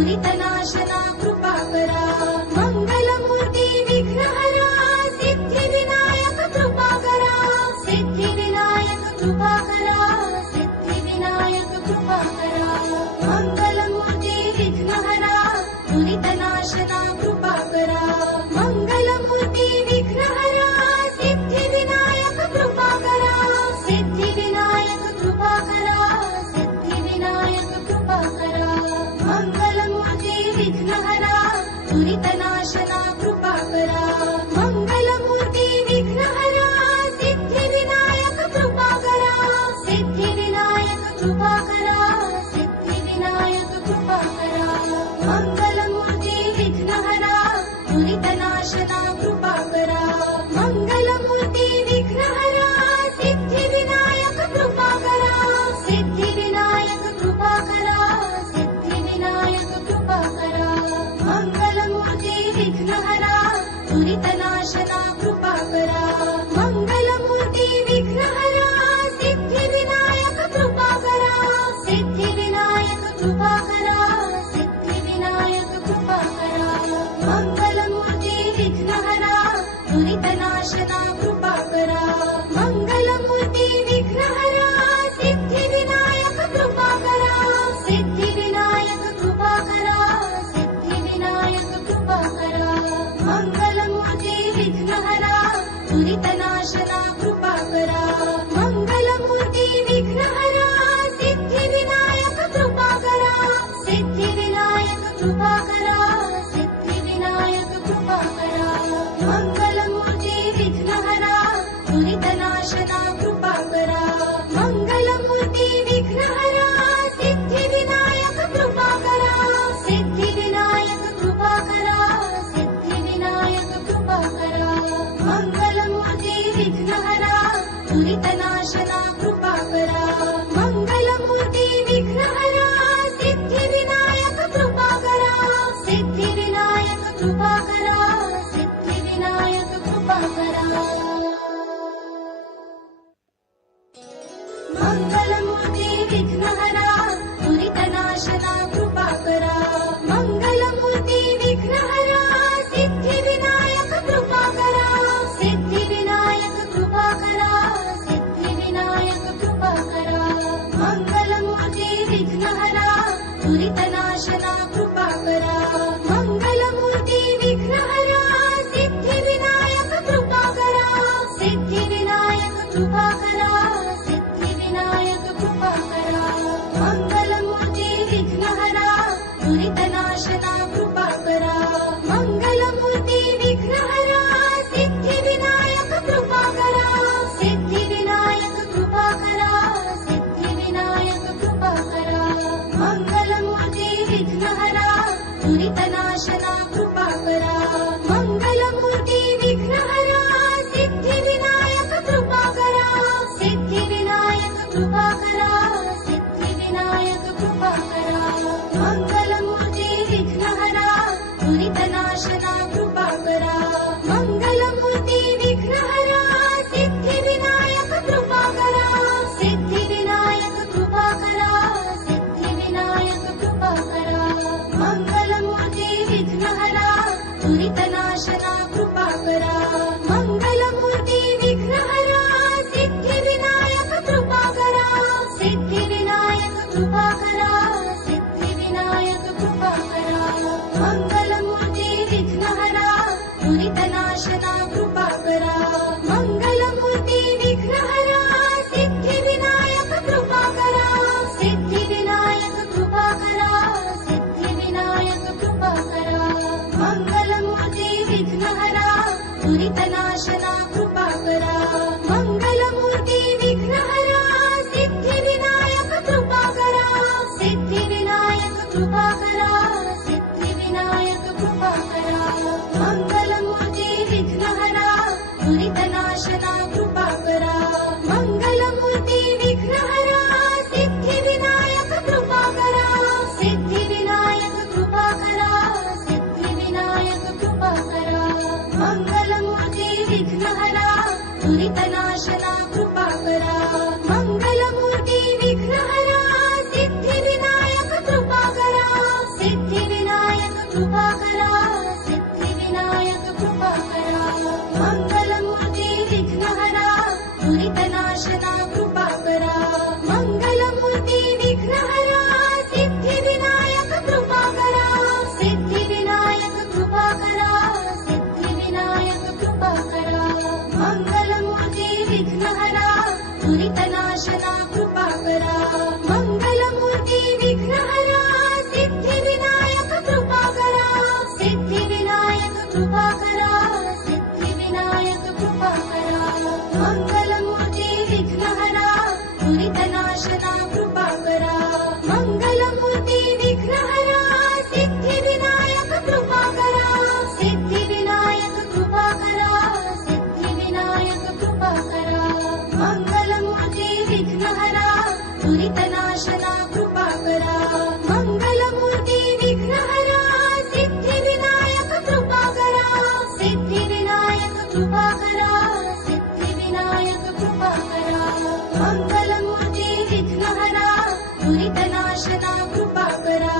दुरितनाशना कृपाकरा मंगलमूर्ति विघ्नहरा Siddhivinayak कृपाकरा Siddhivinayak कृपाकरा Siddhivinayak कृपाकरा मंगलमूर्ति विघ्नहरा दुरितनाशना कृपाकरा मंगलमूर्ति विघ्नहरा Siddhivinayak कृपाकरा Siddhivinayak कृपाकरा Siddhivinayak कृपाकरा मंगलमूर्ति विघ्नहरा दुरितनाशना कृपाकरा मंगलमूर्ति विघ्नहरा Siddhivinayak कृपाकरा Siddhivinayak कृपाकरा Siddhivinayak कृपाकरा मंगलमूर्ति विघ्नहरा दुरितनाशना कृपाकरा मंगलमूर्ति विघ्नहरा Siddhivinayak कृपाकरा Siddhivinayak कृपाकरा Siddhivinayak कृपाकरा मंगलमूर्ति विघ्नहरा दुरितनाशना कृपाकरा मंगलमूर्ति विघ्नहरा Siddhivinayak कृपाकरा Siddhivinayak कृपाकरा Siddhivinayak कृपाकरा मंगलमूर्ति विघ्नहरा दुरितनाशना कृपाकरा मंगलमूर्ति विघ्नहरा Siddhivinayak कृपाकरा Siddhivinayak कृपाकरा Siddhivinayak कृपाकरा मंगलमूर्ति विघ्नहरा दुरितनाशना कृपाकरा मंगलमूर्ति विघ्नहरा Siddhivinayak कृपाकरा Siddhivinayak कृपाकरा Siddhivinayak कृपाकरा मंगलमूर्ति विघ्नहरा दुरितनाशना कृपाकरा मंगलमूर्ति विघ्नहरा Siddhivinayak कृपाकरा Siddhivinayak कृपाकरा Siddhivinayak कृपाकरा मंगलमूर्ति विघ्नहरा दुरितनाशना कृपाकरा मंगलमूर्ति विघ्नहरा Siddhivinayak कृपाकरा Siddhivinayak कृपाकरा Siddhivinayak कृपाकरा मंगलमूर्ति विघ्नहरा दुरितनाशना कृपाकरा मंगलमूर्ति विघ्नहरा Siddhivinayak कृपाकरा Siddhivinayak कृपाकरा Siddhivinayak कृपाकरा मंगलमूर्ति विघ्नहरा दुरितनाशना कृपाकरा मंगलमूर्ति विघ्नहरा Siddhivinayak कृपाकरा Siddhivinayak कृपाकरा Siddhivinayak कृपाकरा मंगलमूर्ति विघ्नहरा दुरितनाशना कृपाकरा मंगलमूर्ति विघ्नहरा Siddhivinayak कृपाकरा Siddhivinayak कृपाकरा Siddhivinayak कृपाकरा मंगलमूर्ति विघ्नहरा दुरितनाशना कृपाकरा मंगलमूर्ति विघ्नहरा Siddhivinayak कृपाकरा Siddhivinayak कृपाकरा Siddhivinayak कृपाकरा मंगलमूर्ति विघ्नहरा दुरितनाशना कृपाकरा मंगलमूर्ति विघ्नहरा Siddhivinayak कृपाकरा Siddhivinayak कृपाकरा Siddhivinayak कृपाकरा मंगलमूर्ति विघ्नहरा दुरितनाशना कृपाकरा मंगलमूर्ति विघ्नहरा Siddhivinayak कृपाकरा Siddhivinayak कृपाकरा Siddhivinayak कृपाकरा मंगलमूर्ति विघ्नहरा दुरितनाशना कृपाकरा मंगलमूर्ति विघ्नहरा Siddhivinayak कृपाकरा Siddhivinayak कृपाकरा Siddhivinayak कृपाकरा मंगलमूर्ति विघ्नहरा दुरितनाशना कृपाकरा मंगलमूर्ति विघ्नहरा Siddhivinayak कृपाकरा Siddhivinayak कृपाकरा Siddhivinayak कृपाकरा मंगलमूर्ति विघ्नहरा दुरितनाशना कृपाकरा मंगलमूर्ति विघ्नहरा Siddhivinayak कृपाकरा Siddhivinayak कृपाकरा Siddhivinayak कृपाकरा मंगलमूर्ति विघ्नहरा दुरितनाशना कृपाकरा मंगलमूर्ति विघ्नहरा Siddhivinayak कृपाकरा नाशना कृपाकरा Mangalmurti विघ्नहरा Siddhivinayak कृपाकरा Siddhivinayak कृपाकरा Siddhivinayak कृपाकरा Mangalmurti विघ्नहरा दुरितनाशना कृपाकरा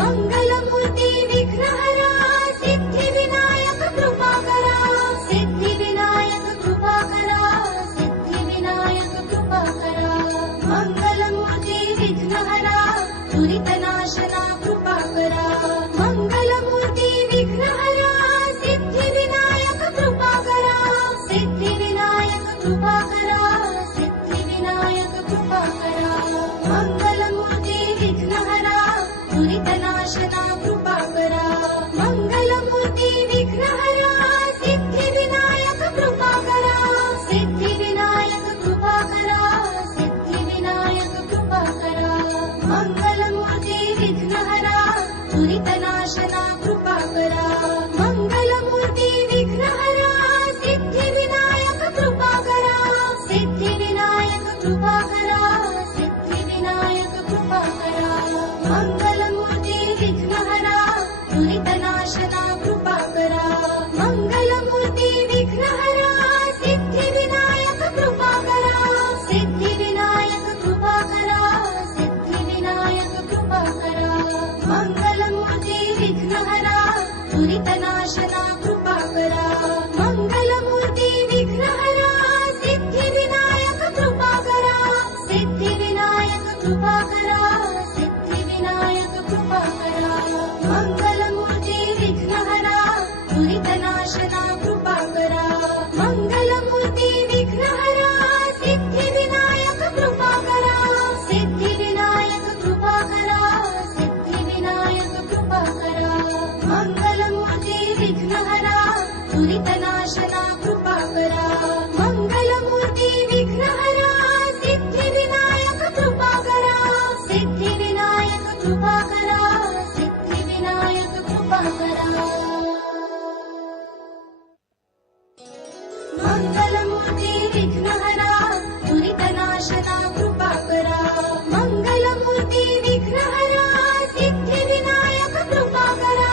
Mangalmurti विघ्नहरा Siddhivinayak कृपाकरा Siddhivinayak कृपाकरा Siddhivinayak कृपाकरा Mangalmurti विघ्नहरा दुरितनाशना कृपाकरा Mangalmurti विघ्नहरा Siddhivinayak कृपाकरा Siddhivinayak कृपाकरा Siddhivinayak कृपाकरा Mangalmurti विघ्नहरा दुरितनाशना कृपाकरा Mangalmurti विघ्नहरा Siddhivinayak कृपाकरा Siddhivinayak कृपाकरा Siddhivinayak कृपाकरा Mangalmurti विघ्नहरा दुरितनाशना कृपाकरा Mangalmurti विघ्नहरा Siddhivinayak कृपाकरा Siddhivinayak कृपाकरा Siddhivinayak कृपाकरा Mangalmurti विघ्नहरा दुरितनाशना कृपाकरा Mangalmurti विघ्नहरा Siddhivinayak कृपाकरा Siddhivinayak कृपाकरा Siddhivinayak कृपाकरा Mangalmurti विघ्नहरा दुरितनाशना कृपाकरा Mangalmurti विघ्नहरा Siddhivinayak कृपाकरा Siddhivinayak कृपाकरा Siddhivinayak कृपाकरा Mangalmurti विघ्नहरा दुरितनाशना कृपाकरा Mangalmurti विघ्नहरा Siddhivinayak कृपाकरा Siddhivinayak कृपाकरा Siddhivinayak कृपाकरा Mangalmurti विघ्नहरा दुरितनाशना कृपाकरा Mangalmurti विघ्नहरा Siddhivinayak कृपाकरा Siddhivinayak कृपाकरा Siddhivinayak कृपाकरा Mangalmurti विघ्नहरा दुरितनाशना कृपाकरा Mangalmurti विघ्नहरा Siddhivinayak कृपाकरा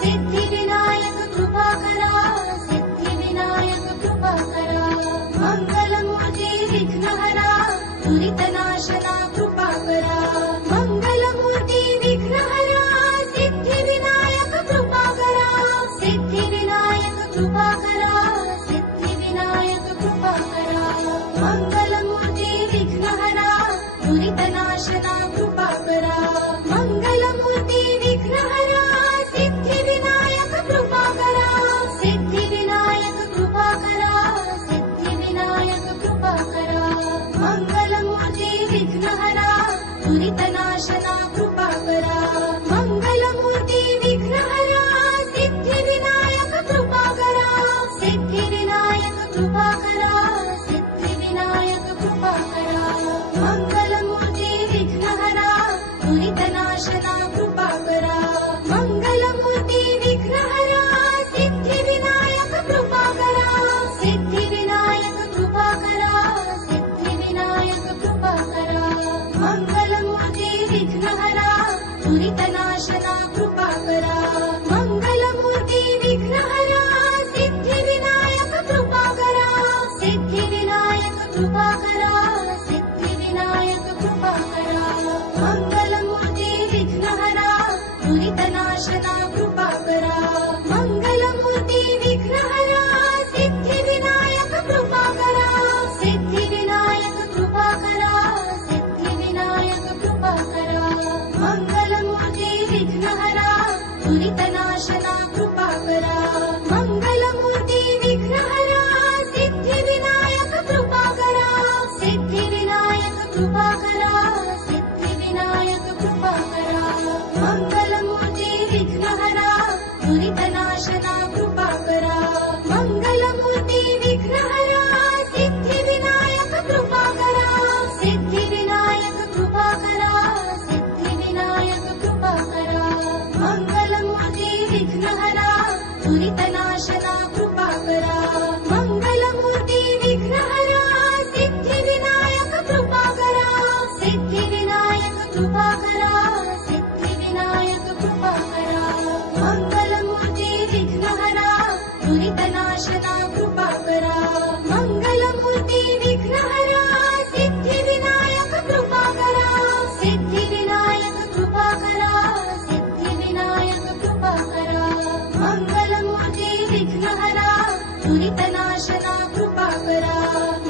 Siddhivinayak कृपाकरा Siddhivinayak कृपाकरा Mangalmurti विघ्नहरा दुरितनाशना कृपाकरा Mangalmurti विघ्नहरा Siddhivinayak कृपाकरा Siddhivinayak कृपाकरा Siddhivinayak कृपाकरा Mangalmurti विघ्नहरा दुरितनाशना कृपाकरा Mangalmurti विघ्नहरा Siddhivinayak कृपाकरा Siddhivinayak कृपाकरा Siddhivinayak कृपाकरा Mangalmurti विघ्नहरा दुरितनाशना कृपाकरा Mangalmurti विघ्नहरा Siddhivinayak कृपाकरा Siddhivinayak कृपाकरा Siddhivinayak कृपाकरा Mangalmurti विघ्नहरा दुरितनाशना कृपाकरा Mangalmurti विघ्नहरा Siddhivinayak कृपाकरा Siddhivinayak कृपाकरा Siddhivinayak कृपाकरा Mangalmurti विघ्नहरा दुरितनाशना कृपाकरा Mangalmurti विघ्नहरा Siddhivinayak कृपाकरा Siddhivinayak कृपाकरा Siddhivinayak कृपाकरा Mangalmurti विघ्नहरा दुरितनाशना कृपाकरा Mangalmurti विघ्नहरा Siddhivinayak कृपाकरा Siddhivinayak कृपाकरा Siddhivinayak कृपाकरा Mangalmurti विघ्नहरा दुरितनाशना कृपाकरा Mangalmurti विघ्नहरा Siddhivinayak कृपाकरा Siddhivinayak कृपाकरा Siddhivinayak कृपाकरा Mangalmurti विघ्नहरा दुरितनाशना कृपाकरा Mangalmurti विघ्नहरा Siddhivinayak कृपाकरा Siddhivinayak कृपाकरा Siddhivinayak कृपाकरा Mangalmurti कृपाकरा Siddhi Vinayak कृपाकरा मंगलमूर्ति विघ्नहरा दुरितनाशना कृपाकरा मंगलमूर्ति विघ्नहरा Siddhi Vinayak कृपाकरा Siddhi Vinayak कृपाकरा Siddhi Vinayak कृपाकरा मंगलमूर्ति विघ्नहरा दुरितनाशना कृपाकरा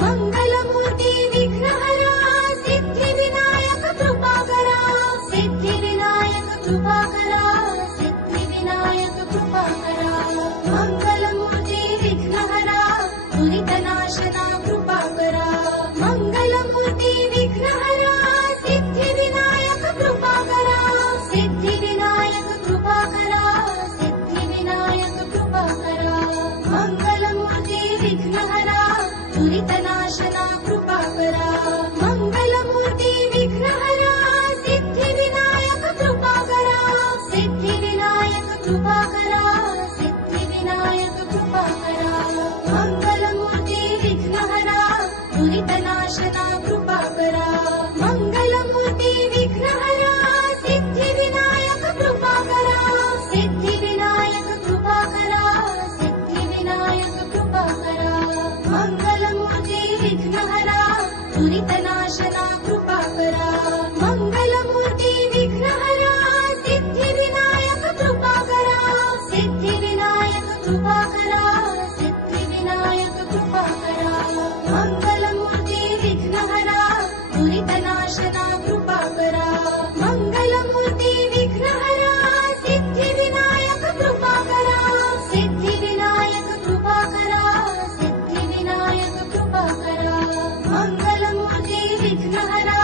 मंगलमूर्ति विघ्नहरा Siddhi Vinayak कृपाकरा Siddhi Vinayak कृपाकरा Siddhi Vinayak कृपाकरा मंगलमूर्ति विघ्नहरा दुरितनाशना कृपाकरा मंगलमूर्ति विघ्नहरा Siddhi Vinayak कृपाकरा Siddhi Vinayak कृपाकरा Siddhi Vinayak कृपाकरा मंगलमूर्ति विघ्नहरा दुरितनाशना कृपाकरा मंगलमूर्ति विघ्नहरा Siddhi Vinayak कृपाकरा Siddhi Vinayak कृपाकरा Siddhi Vinayak कृपाकरा मंगलमूर्ति विघ्नहरा दुरितनाशना कृपाकरा मंगलमूर्ति विघ्नहरा Siddhi Vinayak कृपाकरा Siddhi Vinayak कृपाकरा Siddhi Vinayak कृपाकरा मंगलमूर्ति विघ्नहरा दुरितनाशना कृपाकरा मंगलमूर्ति विघ्नहरा Siddhi Vinayak कृपाकरा Siddhi Vinayak कृपाकरा Siddhi Vinayak कृपाकरा मंगलमूर्ति विघ्नहरा दुरितनाशना कृपाकरा मंगलमूर्ति विघ्नहरा Siddhi Vinayak कृपाकरा Siddhi Vinayak कृपाकरा Siddhi Vinayak कृपाकरा मंगलमूर्ति विघ्नहरा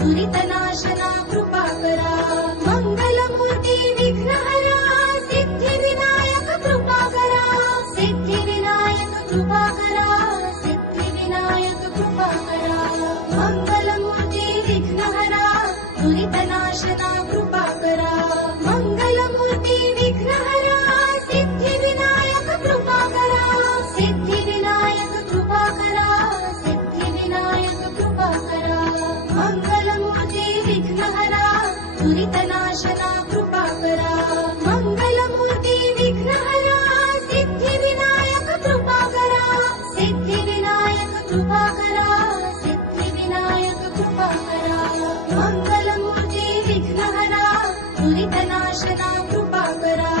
दुरितनाशना कृपाकरा मंगलमूर्ति विघ्नहरा Siddhi Vinayak कृपाकरा Siddhi Vinayak कृपाकरा Siddhi Vinayak कृपाकरा मंगलमूर्ति विघ्नहरा दुरितनाशना कृपाकरा मंगलमूर्ति विघ्नहरा Siddhi Vinayak कृपाकरा Siddhi Vinayak कृपाकरा Siddhi Vinayak कृपाकरा मंगलमूर्ति विघ्नहरा दुरितनाशना कृपाकरा मंगलमूर्ति विघ्नहरा Siddhi Vinayak कृपाकरा Siddhi Vinayak कृपाकरा Siddhi Vinayak कृपाकरा मंगलमूर्ति विघ्नहरा दुरितनाशना कृपाकरा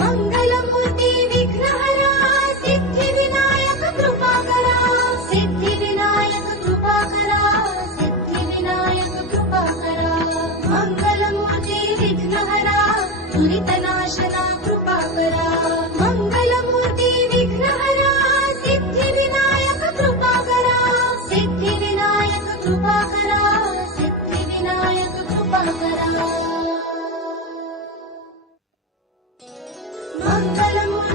मंगलमूर्ति विघ्नहरा Siddhi Vinayak कृपाकरा Siddhi Vinayak कृपाकरा Siddhi Vinayak कृपाकरा मंगलमूर्ति विघ्नहरा दुरितनाशना कृपाकरा मंगलमूर्ति विघ्नहरा Siddhi Vinayak कृपाकरा Siddhi Vinayak कृपाकरा Siddhi Vinayak कृपाकरा